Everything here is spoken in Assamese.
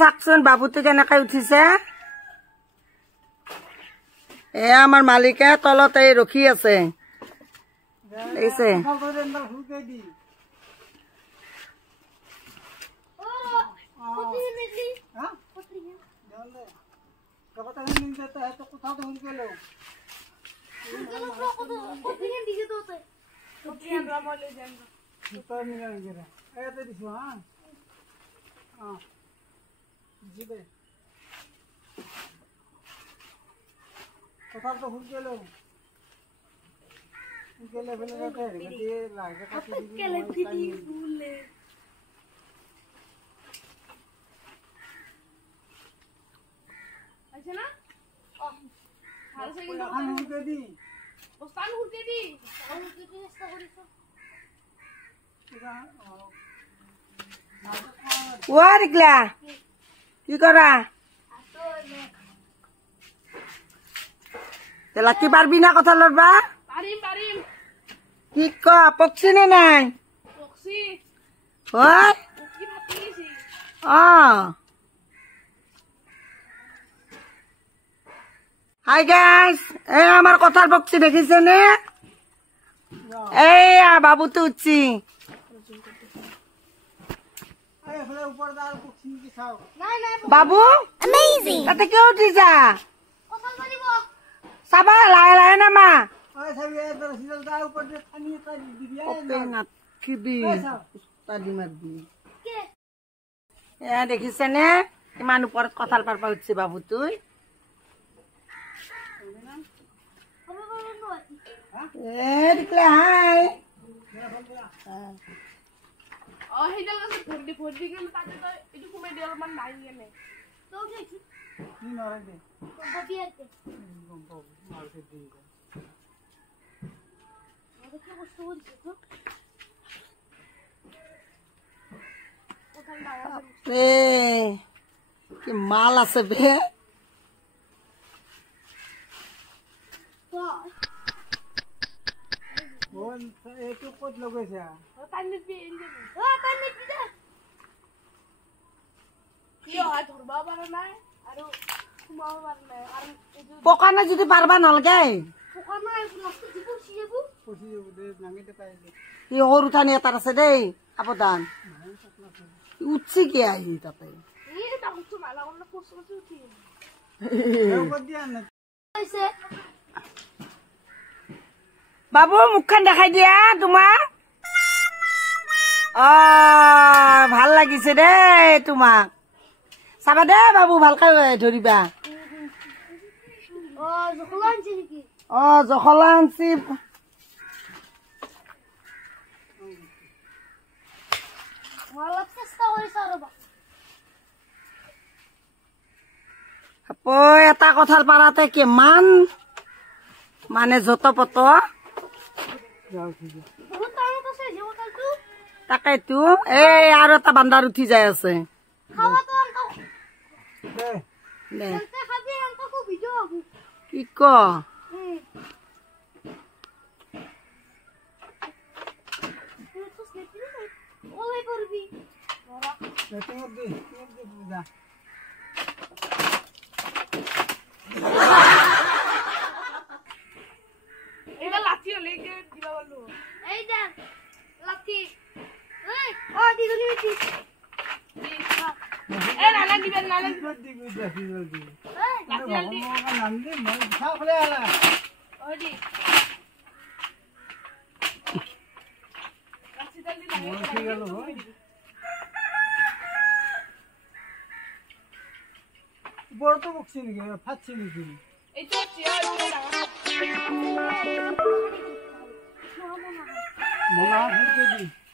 চাকচোন বাবুটো কেনেকে উঠিছে। আমাৰ মালিকে তলত এই ৰখি আছে দেখিছে। কি কৰা লাকি পারবি না কথা লড়বা? কি ক পক্ষী নে নাই? হাই গাইস, এই আমার কথার পক্ষী দেখিছে নে? এই বাবু তো উঠছি। বাবু তাতে কেউ উঠিছা? চাবা লাহে লাহে নামা। দেখিছে নে ইমান ওপৰত কঁঠাল পাৰবা উঠছে বাবু তুই। হাই কি মাল আছে বে। পকা না যদি পারবা নালগে সৰু ঠানি এটাত আছে দেই সাৱধান। উঠছি কি আহি তাতে বাবু মুখখন দেখাই দিয়া তোমাক। ভাল লাগিছে দেই তোমাক। চাবা দে বাবু ভালকে ধৰিবা। জখলা আনছি। এটা কঁঠাল পাৰাতে কিমান মানে যত পত তাকেতো। এই আৰু এটা বান্দাৰ উঠি যাই আছে। কি ক বড়টো বকছি নাকি ফাটছি নাকি? এইটা চেয়ার মনে হয়